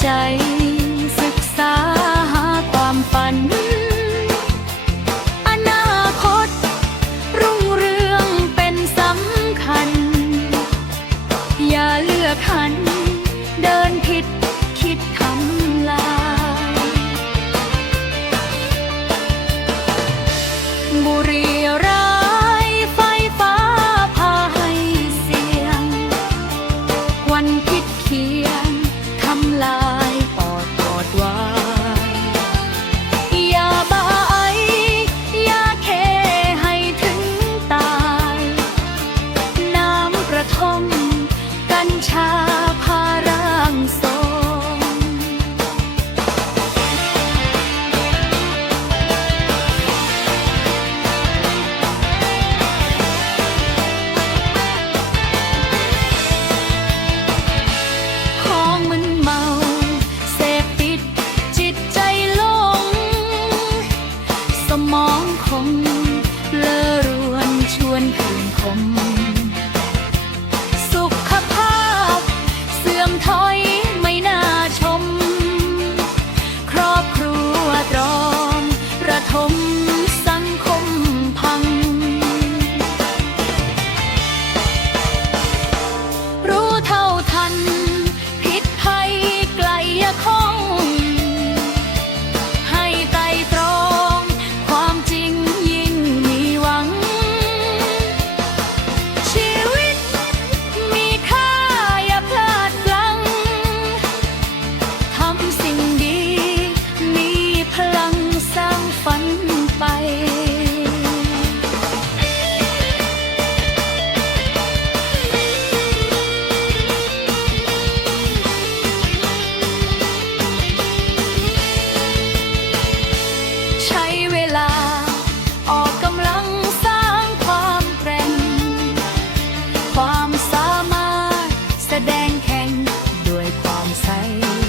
ใจ ศึกษาหาความฝัน อนาคต รุ่งเรืองเป็นสำคัญ อย่าเลือกหัน เดินผิดคิดทำลาย บุรี come tight.